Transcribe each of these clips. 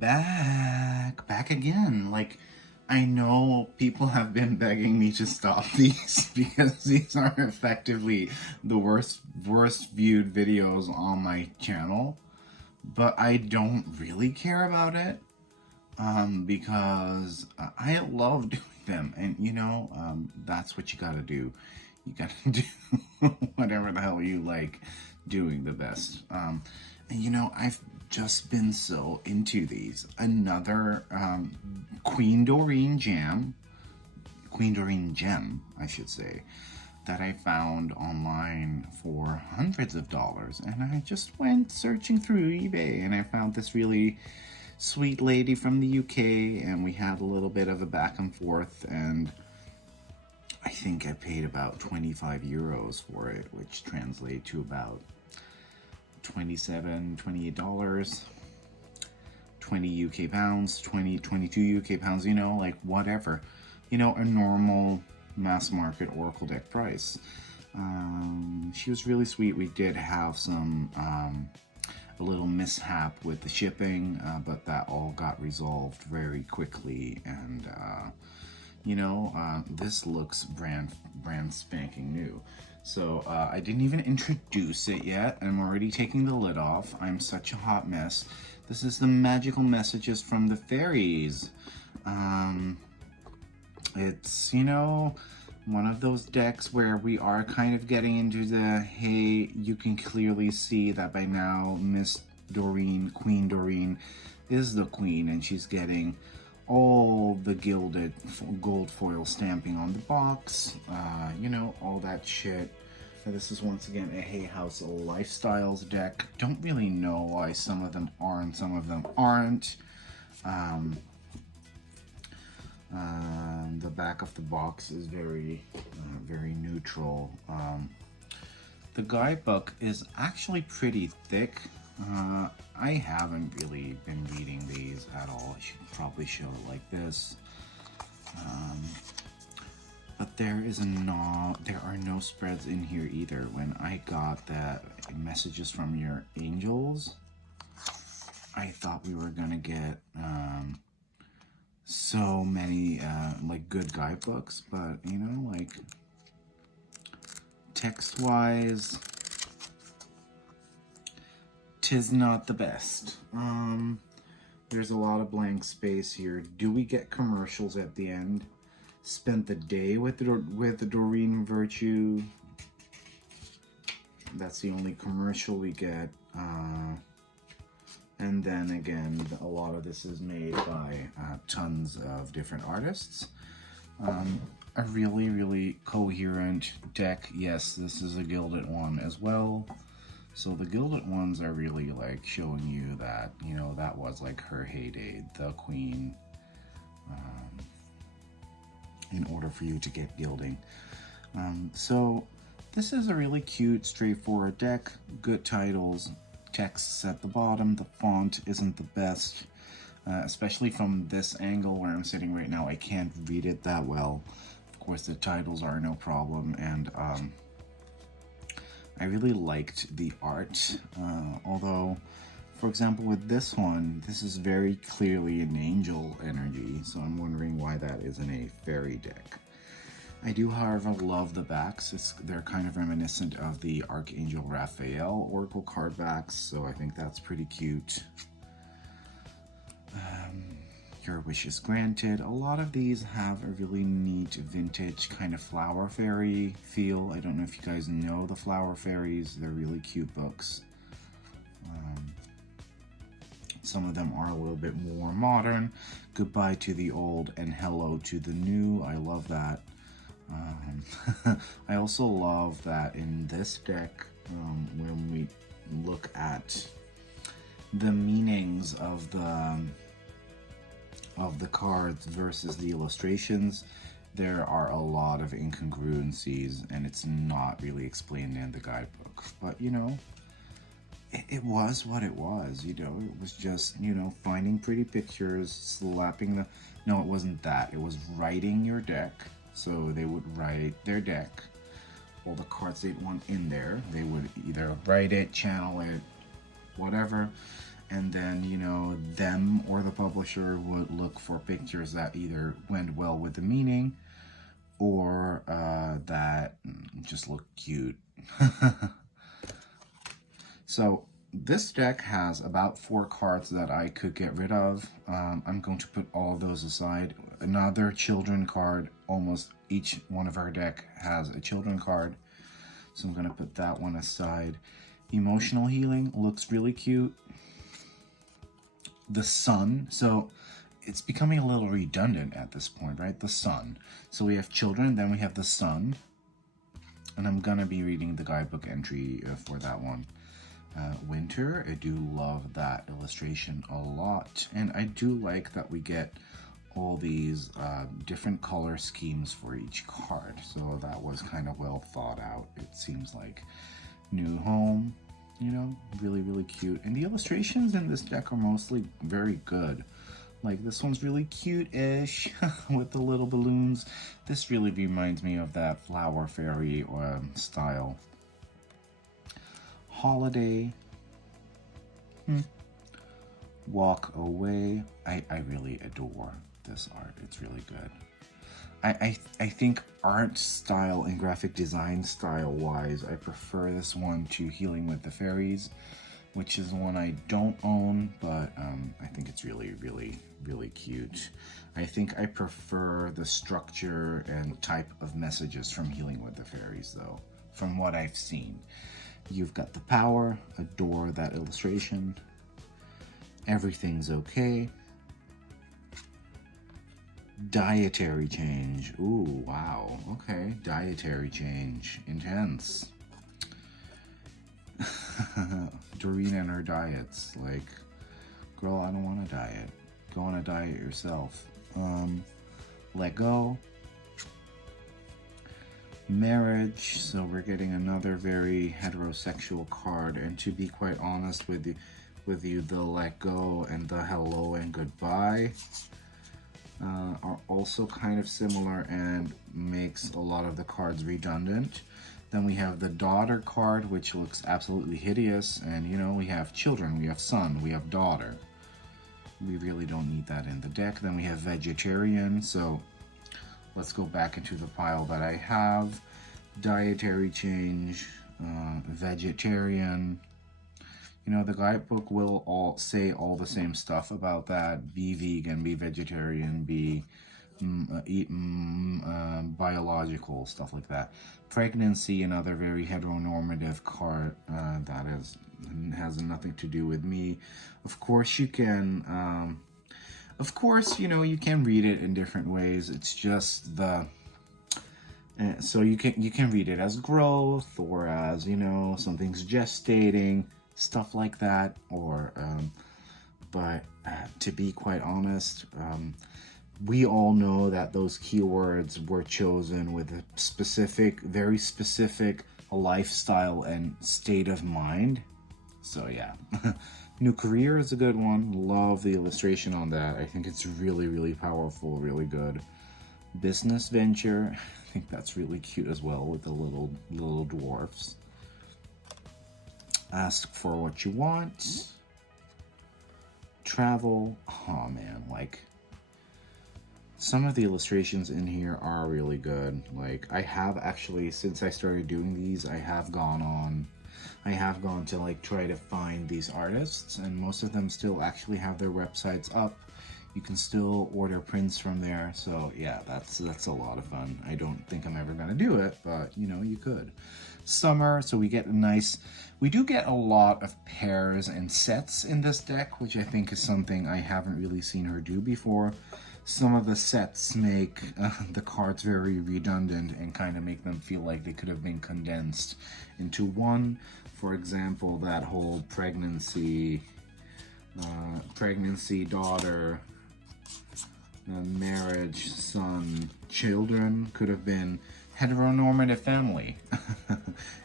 Back again. Like, I know people have been begging me to stop these because these are effectively the worst viewed videos on my channel, but I don't really care about it because I love doing them, and that's what you gotta do. You gotta do whatever the hell you like doing the best. And I've just been so into these. Another Queen Doreen gem, I should say, that I found online for hundreds of dollars. And I just went searching through eBay and I found this really sweet lady from the UK, and we had a little bit of a back and forth, and I think I paid about 25 euros for it, which translates to about $28, 20 UK pounds, 22 UK pounds, like whatever, a normal mass market Oracle deck price. She was really sweet. We did have a little mishap with the shipping, but that all got resolved very quickly, and this looks brand spanking new. So I didn't even introduce it yet. I'm already taking the lid off. I'm such a hot mess. This is the magical messages from the fairies. It's one of those decks where we are kind of getting into the, hey, you can clearly see that by now Miss Doreen, Queen Doreen, is the queen, and she's getting all the gilded gold foil stamping on the box, all that shit. And this is once again a Hay House Lifestyles deck. Don't really know why some of them are and some of them aren't. The back of the box is very neutral. The guidebook is actually pretty thick. I haven't really been reading these at all. I should probably show it like this. But there are no spreads in here either. When I got that messages from your angels, I thought we were gonna get so many like good guidebooks, but like text wise, tis not the best. There's a lot of blank space here. Do we get commercials at the end? Spent the day with the Doreen Virtue. That's the only commercial we get. And then again, a lot of this is made by tons of different artists. A really coherent deck. Yes, this is a gilded one as well. So the gilded ones are really like showing you that, that was like her heyday, the queen, in order for you to get gilding. So this is a really cute, straightforward deck. Good titles, texts at the bottom. The font isn't the best, especially from this angle where I'm sitting right now. I can't read it that well. Of course, the titles are no problem, and I really liked the art, although, for example, with this one, this is very clearly an angel energy, so I'm wondering why that isn't a fairy deck. I do, however, love the backs. They're kind of reminiscent of the Archangel Raphael Oracle card backs, so I think that's pretty cute. Your wish is granted. A lot of these have a really neat vintage kind of flower fairy feel. I don't know if you guys know the flower fairies. They're really cute books. Some of them are a little bit more modern. Goodbye to the old and hello to the new. I love that. I also love that in this deck, when we look at the meanings of the cards versus the illustrations, there are a lot of incongruencies, and it's not really explained in the guidebook. But it was what it was. It was just finding pretty pictures, slapping the. No, it wasn't that. It was writing your deck. So they would write their deck, all the cards they'd want in there. They would either write it, channel it, whatever, and then, you know, them or the publisher would look for pictures that either went well with the meaning or that just look cute. So this deck has about 4 cards that I could get rid of. I'm going to put all of those aside. Another children card. Almost each one of our deck has a children card. So I'm going to put that one aside. Emotional healing looks really cute. The sun. So it's becoming a little redundant at this point, right? The sun. So we have children, then we have the sun. And I'm going to be reading the guidebook entry for that one. Winter, I do love that illustration a lot, and I do like that we get all these different color schemes for each card, so that was kind of well thought out. It seems like new home, you know, really, really cute. And the illustrations in this deck are mostly very good. Like this one's really cute-ish with the little balloons. This really reminds me of that flower fairy style. Holiday. Walk away. I really adore this art. It's really good. I think art style and graphic design style wise, I prefer this one to Healing with the Fairies, which is one I don't own, but I think it's really, really, really cute. I think I prefer the structure and type of messages from Healing with the Fairies though, from what I've seen. You've got the power, adore that illustration. Everything's okay. Dietary change. Ooh, wow. Okay, dietary change. Intense. Doreen and her diets. Like, girl, I don't want to diet. Go on a diet yourself. Let go. Marriage. So we're getting another very heterosexual card. And to be quite honest with you, the let go and the hello and goodbye are also kind of similar and makes a lot of the cards redundant. Then we have the daughter card, which looks absolutely hideous, and you know, we have children, we have son, we have daughter. We really don't need that in the deck. Then we have vegetarian, so let's go back into the pile that I have. Dietary change, vegetarian. You know, the guidebook will all say all the same stuff about that. Be vegan, be vegetarian, be eat biological, stuff like that. Pregnancy, another very heteronormative card that has nothing to do with me. Of course, you can, you know, you can read it in different ways. It's just the, so you can read it as growth or as, you know, something's gestating, stuff like that, or but to be quite honest, we all know that those keywords were chosen with a specific, very specific lifestyle and state of mind. So yeah. New career is a good one. Love the illustration on that. I think it's really, really powerful, really good. Business venture, I think that's really cute as well with the little dwarfs. Ask for what you want. Travel. Oh man, like some of the illustrations in here are really good. Like I have actually, since I started doing these, I have gone to like try to find these artists, and most of them still actually have their websites up. You can still order prints from there. So yeah, that's a lot of fun. I don't think I'm ever gonna do it, but you know, you could. Summer, so we do get a lot of pairs and sets in this deck, which I think is something I haven't really seen her do before. Some of the sets make the cards very redundant and kind of make them feel like they could have been condensed into one. For example, that whole pregnancy, daughter, marriage, son, children could have been heteronormative family.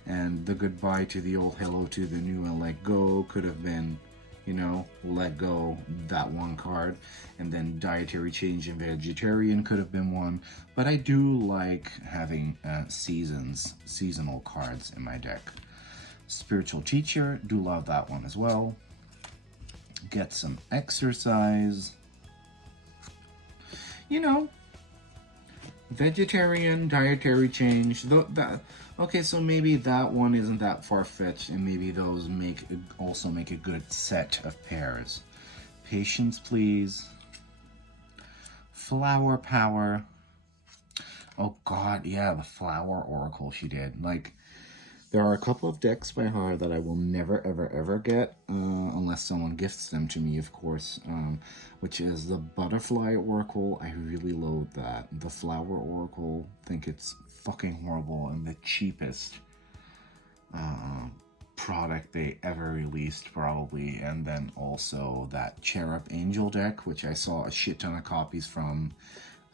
And the goodbye to the old, hello to the new, and let go could have been, you know, let go, that one card. And then dietary change and vegetarian could have been one. But I do like having seasonal cards in my deck. Spiritual teacher, do love that one as well. get some exercise. You know, vegetarian dietary change. Okay, so maybe that one isn't that far-fetched, and maybe those also make a good set of pairs. Patience, please. Flower power. Oh God, yeah, the flower oracle she did. Like, there are a couple of decks by her that I will never, ever, ever get, unless someone gifts them to me, of course, which is the Butterfly Oracle. I really loathe that. The Flower Oracle, think it's fucking horrible and the cheapest product they ever released, probably. And then also that Cherub Angel deck, which I saw a shit ton of copies from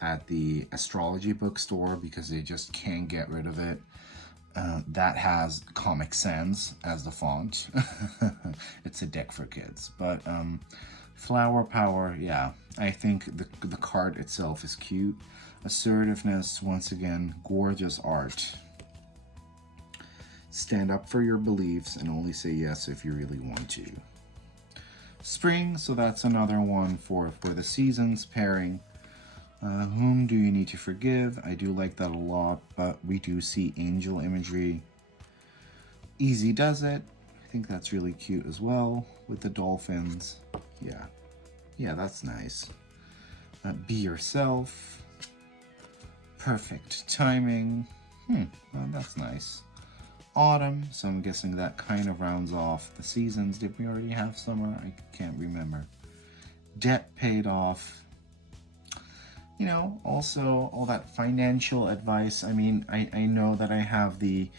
at the astrology bookstore because they just can't get rid of it. That has Comic Sans as the font. It's a deck for kids. But Flower Power, yeah. I think the card itself is cute. Assertiveness, once again, gorgeous art. Stand up for your beliefs and only say yes if you really want to. Spring, so that's another one for the seasons pairing. Whom do you need to forgive? I do like that a lot, but we do see angel imagery. Easy does it. I think that's really cute as well with the dolphins. Yeah, that's nice. Be yourself. Perfect timing. Well, that's nice. Autumn, so I'm guessing that kind of rounds off the seasons. Did we already have summer? I can't remember. Debt paid off. You know, also all that financial advice. I mean, I know that I have the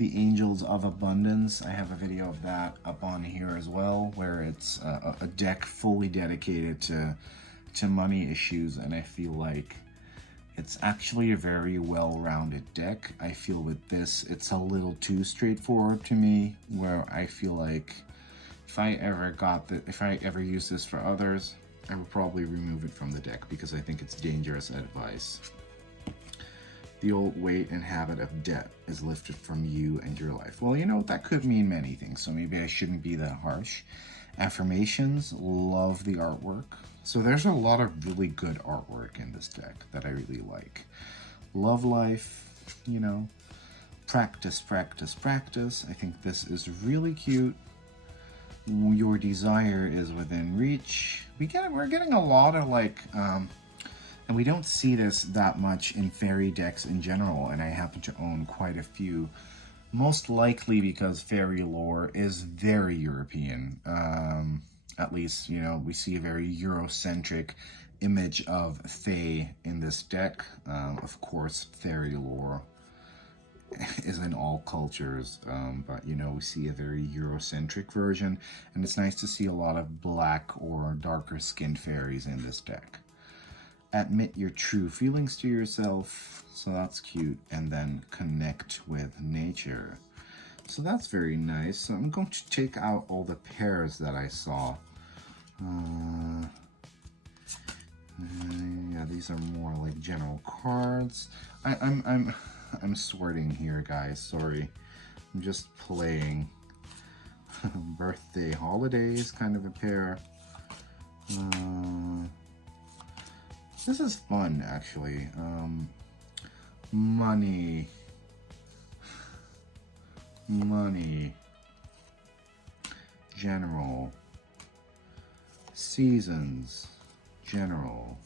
Angels of Abundance. I have a video of that up on here as well, where it's a deck fully dedicated to money issues, and I feel like it's actually a very well-rounded deck. I feel with this, it's a little too straightforward to me, where I feel like if I ever use this for others, I would probably remove it from the deck because I think it's dangerous advice. The old weight and habit of debt is lifted from you and your life. Well, you know, that could mean many things, so maybe I shouldn't be that harsh. Affirmations, love the artwork. So there's a lot of really good artwork in this deck that I really like. Love life, you know, practice, practice, practice. I think this is really cute. Your desire is within reach. We're getting a lot of like, and we don't see this that much in fairy decks in general, and I happen to own quite a few. Most likely because fairy lore is very European. At least, you know, we see a very Eurocentric image of fae in this deck. Of course, fairy lore is in all cultures, but, you know, we see a very Eurocentric version, and it's nice to see a lot of black or darker skinned fairies in this deck. Admit your true feelings to yourself, so that's cute, and then connect with nature. So that's very nice. So I'm going to take out all the pairs that I saw. Yeah, these are more like general cards. I'm sorting here, guys. Sorry, I'm just playing. Birthday, holidays, kind of a pair. This is fun, actually. Money. General. Seasons. General.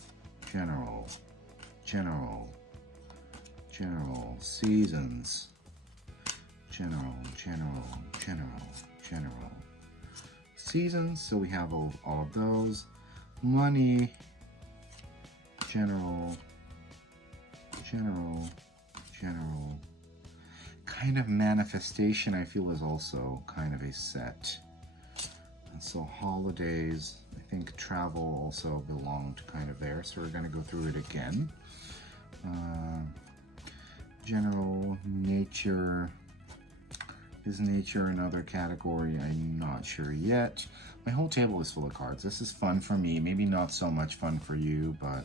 Seasons. General. Seasons, so we have all of those. Money. General. Kind of manifestation, I feel, is also kind of a set. And so holidays, I think travel also belonged kind of there, so we're going to go through it again. General, nature. Is nature another category? I'm not sure yet. My whole table is full of cards. This is fun for me. Maybe not so much fun for you, but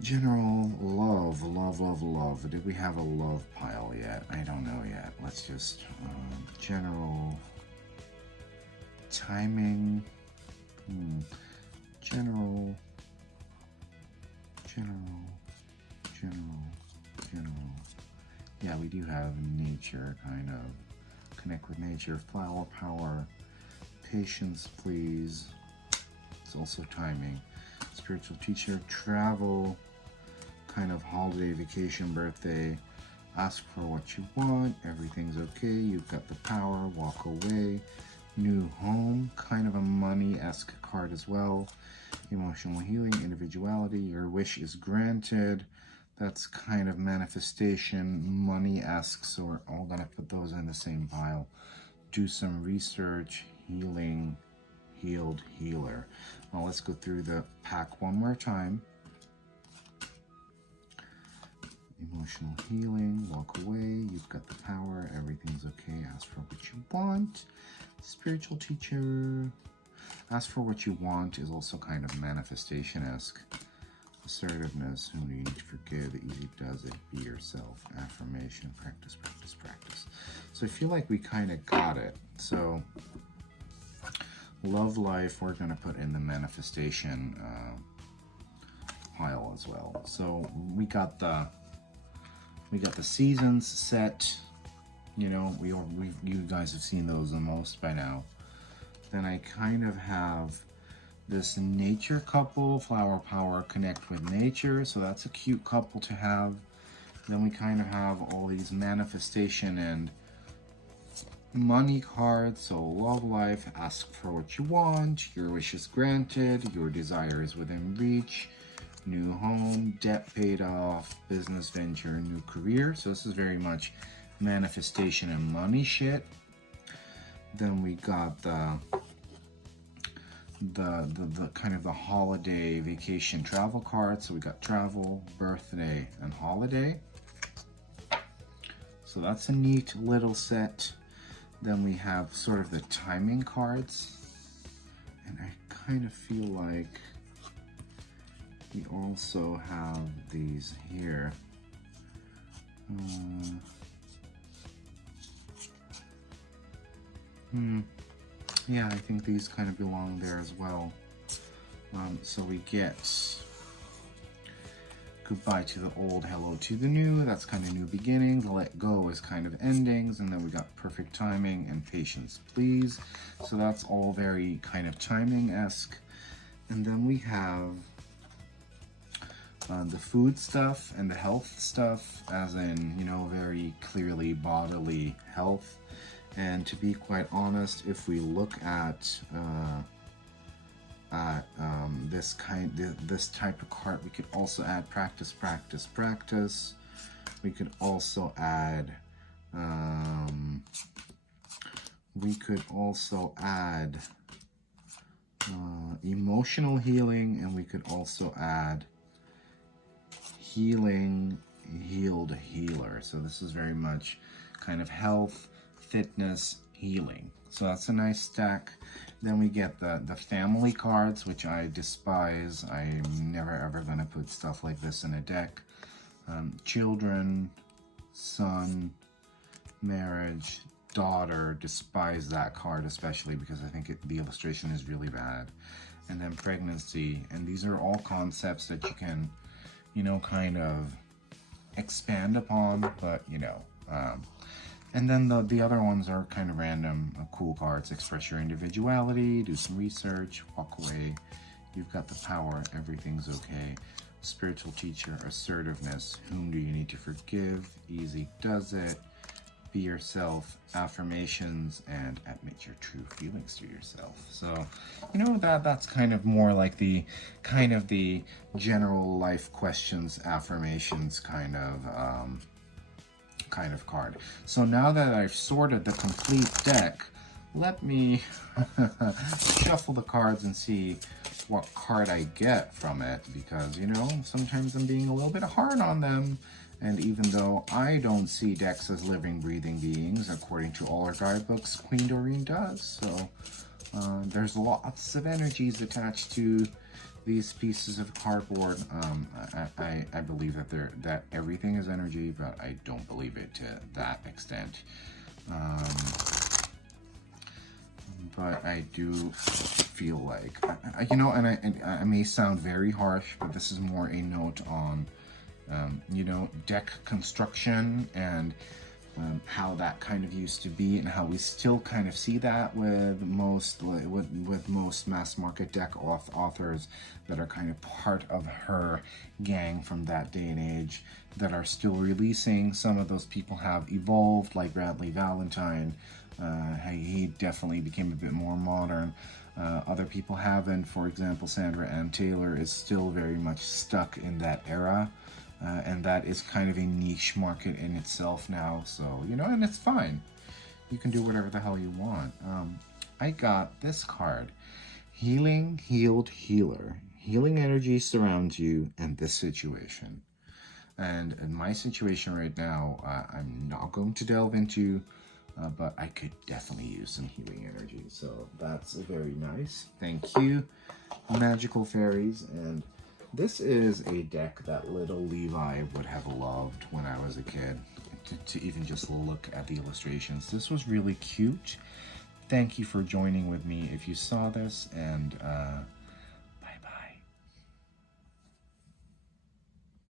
general, love. Did we have a love pile yet? I don't know yet. Let's just general, timing. General. Yeah, we do have nature, kind of. Connect with nature, flower power, patience, please. It's also timing. Spiritual teacher, travel, kind of holiday, vacation, birthday. Ask for what you want, everything's okay, you've got the power, walk away. New home, kind of a money-esque card as well. Emotional healing, individuality, your wish is granted. That's kind of manifestation, money-esque, so we're all gonna put those in the same pile. Do some research, healing, healed, healer. Now let's go through the pack one more time. Emotional healing, walk away, you've got the power, everything's okay, ask for what you want. Spiritual teacher, ask for what you want is also kind of manifestation-esque. Assertiveness, whom do you need to forgive, easy does it, be yourself, affirmation, practice, practice, practice. So I feel like we kind of got it. So love life, we're going to put in the manifestation pile as well. So we got the seasons set. You know, you guys have seen those the most by now. Then I kind of have this nature couple, flower power, connect with nature. So that's a cute couple to have. Then we kind of have all these manifestation and money cards. So love life, ask for what you want, your wish is granted, your desire is within reach, new home, debt paid off, business venture, new career. So this is very much manifestation and money shit. Then we got the kind of the holiday, vacation, travel card. So we got travel, birthday, and holiday. So that's a neat little set. Then we have sort of the timing cards, and I kind of feel like we also have these here. Yeah, I think these kind of belong there as well. So we get goodbye to the old, hello to the new. That's kind of new beginnings. Let go is kind of endings. And then we got perfect timing and patience, please. So that's all very kind of timing-esque. And then we have the food stuff and the health stuff, as in, you know, very clearly bodily health. And to be quite honest, if we look at this type of card, we could also add practice, practice, practice. We could also add emotional healing, and we could also add healing, healed, healer. So this is very much kind of health, fitness, healing. So that's a nice stack. Then we get the family cards, which I despise. I'm never ever going to put stuff like this in a deck. Children, son, marriage, daughter, despise that card, especially because I think the illustration is really bad. And then pregnancy, and these are all concepts that you can, you know, kind of expand upon, but you know, and then the other ones are kind of random, cool cards. Express your individuality, do some research, walk away, you've got the power, everything's okay. Spiritual teacher, assertiveness, whom do you need to forgive, easy does it, be yourself, affirmations, and admit your true feelings to yourself. So, you know, that's kind of more like the general life questions, affirmations kind of card. So now that I've sorted the complete deck, let me shuffle the cards and see what card I get from it, because, you know, sometimes I'm being a little bit hard on them. And even though I don't see decks as living, breathing beings, according to all our guidebooks, Queen Doreen does. So there's lots of energies attached to these pieces of cardboard. I believe that everything is energy, but I don't believe it to that extent. but I do feel like, you know, and I may sound very harsh, but this is more a note on, you know, deck construction and how that kind of used to be, and how we still kind of see that with most mass market deck authors that are kind of part of her gang from that day and age that are still releasing. Some of those people have evolved, like Bradley Valentine. He definitely became a bit more modern. Other people haven't. For example, Sandra Ann Taylor is still very much stuck in that era. And that is kind of a niche market in itself now. So, you know, and it's fine. You can do whatever the hell you want. I got this card. Healing, healed, healer. Healing energy surrounds you and this situation. And in my situation right now, I'm not going to delve into, but I could definitely use some healing energy. So that's very nice. Thank you, Magical Fairies. And this is a deck that little Levi would have loved when I was a kid, to even just look at the illustrations. This was really cute. Thank you for joining with me if you saw this, and